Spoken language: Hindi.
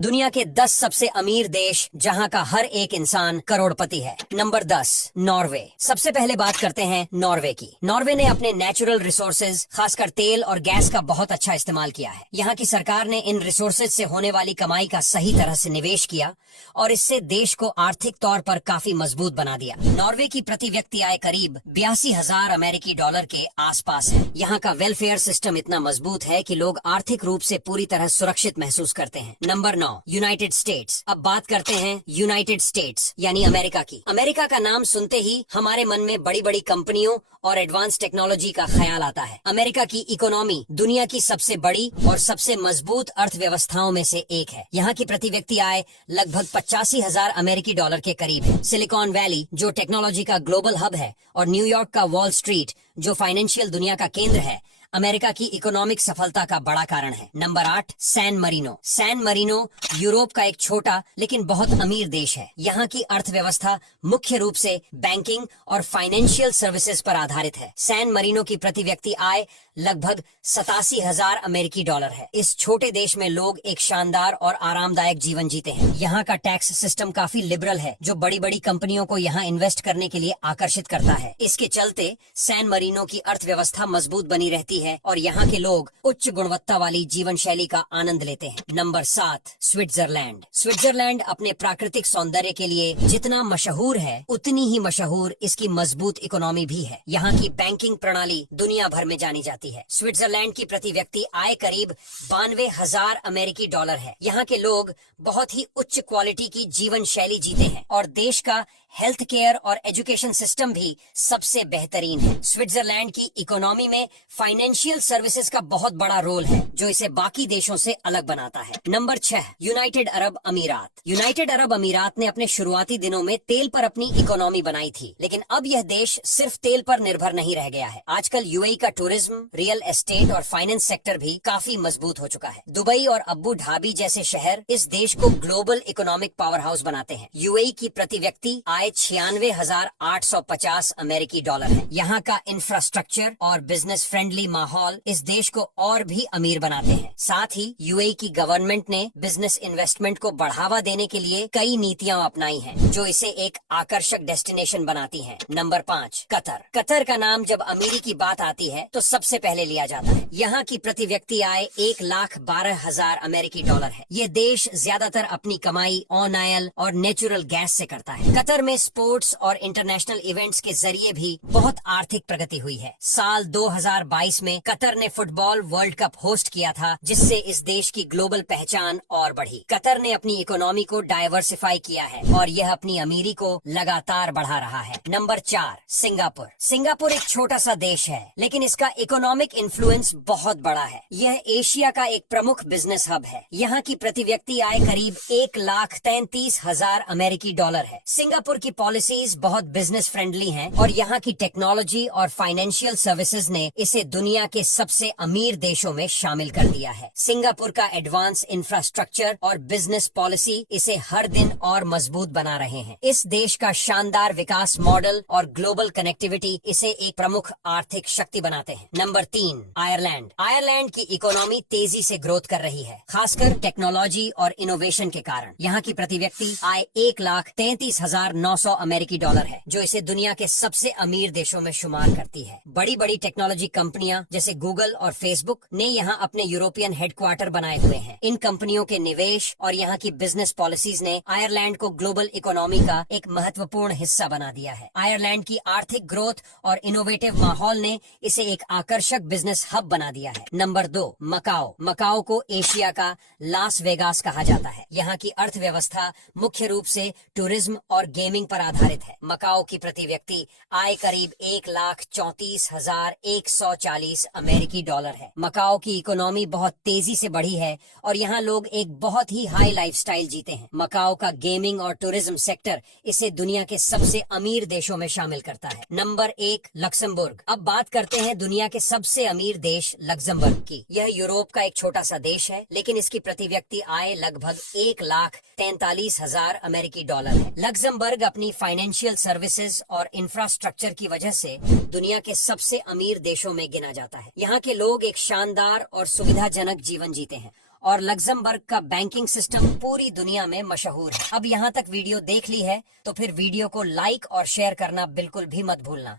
दुनिया के 10 सबसे अमीर देश जहां का हर एक इंसान करोड़पति है। Number 10, Norway. सबसे पहले बात करते हैं नॉर्वे की। नॉर्वे ने अपने नेचुरल रिसोर्सेज, खासकर तेल और गैस का बहुत अच्छा इस्तेमाल किया है। यहाँ की सरकार ने इन रिसोर्सेज से होने वाली कमाई का सही तरह से निवेश किया और इससे देश को आर्थिक तौर पर काफी मजबूत बना दिया। नॉर्वे की प्रति व्यक्ति आय करीब 82,000 अमेरिकी डॉलर के आसपास है। यहाँ का वेलफेयर सिस्टम इतना मजबूत है कि लोग आर्थिक रूप से पूरी तरह सुरक्षित महसूस करते हैं। Number 9, United states. अब बात करते हैं यूनाइटेड स्टेट्स यानी अमेरिका की। अमेरिका का नाम सुनते ही हमारे मन में बड़ी बड़ी कंपनियों और एडवांस टेक्नोलॉजी का ख्याल आता है। अमेरिका की इकोनॉमी दुनिया की सबसे बड़ी और सबसे मजबूत अर्थव्यवस्थाओं में से एक है। यहाँ की प्रति व्यक्ति आय लगभग 85,000 अमेरिकी डॉलर के करीब है। सिलिकॉन वैली जो टेक्नोलॉजी का ग्लोबल हब है और न्यूयॉर्क का वॉल स्ट्रीट जो फाइनेंशियल दुनिया का केंद्र है, अमेरिका की इकोनॉमिक सफलता का बड़ा कारण है। Number 8, San Marino. San Marino Europe का एक छोटा लेकिन बहुत अमीर देश है। यहाँ की अर्थव्यवस्था मुख्य रूप से बैंकिंग और फाइनेंशियल सर्विसेज पर आधारित है। सैन मरीनो की प्रति व्यक्ति आय लगभग 87,000 अमेरिकी डॉलर है। इस छोटे देश में लोग एक शानदार और आरामदायक जीवन जीते हैं। यहाँ का टैक्स सिस्टम काफी लिबरल है जो बड़ी बड़ी कंपनियों को यहाँ इन्वेस्ट करने के लिए आकर्षित करता है। इसके चलते सैन मरीनो की अर्थव्यवस्था मजबूत बनी रहती है और यहाँ के लोग उच्च गुणवत्ता वाली जीवन शैली का आनंद लेते हैं। Number 7, Switzerland. स्विट्जरलैंड अपने प्राकृतिक सौंदर्य के लिए जितना मशहूर है उतनी ही मशहूर इसकी मजबूत इकोनॉमी भी है। यहाँ की बैंकिंग प्रणाली दुनिया भर में जानी जाती है। स्विट्जरलैंड की प्रति व्यक्ति आय करीब 92,000 अमेरिकी डॉलर है। यहाँ के लोग बहुत ही उच्च क्वालिटी की जीवन शैली जीते हैं और देश का हेल्थ केयर और एजुकेशन सिस्टम भी सबसे बेहतरीन है। स्विट्जरलैंड की इकोनॉमी में फाइनेंशियल सर्विसेज का बहुत बड़ा रोल है जो इसे बाकी देशों से अलग बनाता है। नंबर 6, यूनाइटेड अरब अमीरात। यूनाइटेड अरब अमीरात ने अपने शुरुआती दिनों में तेल पर अपनी इकोनॉमी बनाई थी, लेकिन अब यह देश सिर्फ तेल पर निर्भर नहीं रह गया है। आजकल यूएई का टूरिज्म, रियल एस्टेट और फाइनेंस सेक्टर भी काफी मजबूत हो चुका है। दुबई और अबू धाबी जैसे शहर इस देश को ग्लोबल इकोनॉमिक पावर हाउस बनाते हैं। यूएई की प्रति व्यक्ति आय 96,850 अमेरिकी डॉलर है। यहाँ का इंफ्रास्ट्रक्चर और बिजनेस फ्रेंडली माहौल इस देश को और भी अमीर बनाते हैं। साथ ही यूएई की गवर्नमेंट ने बिजनेस इन्वेस्टमेंट को बढ़ावा देने के लिए कई नीतियां अपनाई हैं जो इसे एक आकर्षक डेस्टिनेशन बनाती हैं। Number 5, Qatar. कतर का नाम जब अमीरी की बात आती है तो सबसे पहले लिया जाता है। यहाँ की प्रति व्यक्ति आय 1,12,000 अमेरिकी डॉलर है। ये देश ज्यादातर अपनी कमाई ऑन ऑयल और नेचुरल गैस से करता है। कतर में स्पोर्ट्स और इंटरनेशनल इवेंट्स के जरिए भी बहुत आर्थिक प्रगति हुई है। साल 2022 में कतर ने फुटबॉल वर्ल्ड कप होस्ट किया था जिससे इस देश की ग्लोबल पहचान और बढ़ी। कतर ने अपनी इकोनॉमी को डाइवर्सिफाई किया है और यह अपनी अमीरी को लगातार बढ़ा रहा है। Number 4, Singapore. सिंगापुर एक छोटा सा देश है लेकिन इसका इकोनॉमिक इन्फ्लुएंस बहुत बड़ा है। यह एशिया का एक प्रमुख बिजनेस हब है। यहाँ की प्रति व्यक्ति आय करीब 1,33,000 अमेरिकी डॉलर है। सिंगापुर की पॉलिसीज बहुत बिजनेस फ्रेंडली हैं और यहाँ की टेक्नोलॉजी और फाइनेंशियल सर्विसेज ने इसे दुनिया के सबसे अमीर देशों में शामिल कर दिया है। सिंगापुर का एडवांस इंफ्रास्ट्रक्चर और बिजनेस पॉलिसी इसे हर दिन और मजबूत बना रहे हैं। इस देश का शानदार विकास मॉडल और ग्लोबल कनेक्टिविटी इसे एक प्रमुख आर्थिक शक्ति बनाते हैं। Number 3, Ireland. आयरलैंड की इकोनॉमी तेजी से ग्रोथ कर रही है, खासकर टेक्नोलॉजी और इनोवेशन के कारण। यहाँ की प्रति व्यक्ति आय 1,33,900 अमेरिकी डॉलर है जो इसे दुनिया के सबसे अमीर देशों में शुमार करती है। बड़ी बड़ी टेक्नोलॉजी कंपनियां जैसे गूगल और फेसबुक ने यहाँ अपने यूरोपियन हेडक्वार्टर बनाए हुए हैं। इन कंपनियों के निवेश और यहाँ की बिजनेस पॉलिसीज ने आयरलैंड को ग्लोबल इकोनॉमी का एक महत्वपूर्ण हिस्सा बना दिया है। आयरलैंड की आर्थिक ग्रोथ और इनोवेटिव माहौल ने इसे एक आकर्षक बिजनेस हब बना दिया है। Number 2, Macau. मकाओ को एशिया का लास वेगास कहा जाता है। यहाँ की अर्थव्यवस्था मुख्य रूप से टूरिज्म और गेमिंग पर आधारित है। मकाओ की प्रति व्यक्ति आय करीब 1,34,140 अमेरिकी डॉलर है। मकाओ की इकोनॉमी बहुत तेजी से बढ़ी है और यहाँ लोग एक बहुत ही हाई लाइफस्टाइल जीते हैं। मकाओ का गेमिंग और टूरिज्म सेक्टर इसे दुनिया के सबसे अमीर देशों में शामिल करता है। Number 1, Luxembourg. अब बात करते हैं दुनिया के सबसे अमीर देश लक्समबर्ग की। यह यूरोप का एक छोटा सा देश है लेकिन इसकी प्रति व्यक्ति आय लगभग 1,43,000 अमेरिकी डॉलर है। लक्समबर्ग अपनी फाइनेंशियल सर्विसेज और इंफ्रास्ट्रक्चर की वजह से दुनिया के सबसे अमीर देशों में गिना जाता है। यहाँ के लोग एक शानदार और सुविधाजनक जीवन जीते हैं और लग्जमबर्ग का बैंकिंग सिस्टम पूरी दुनिया में मशहूर है। अब यहाँ तक वीडियो देख ली है तो फिर वीडियो को लाइक और शेयर करना बिल्कुल भी मत भूलना।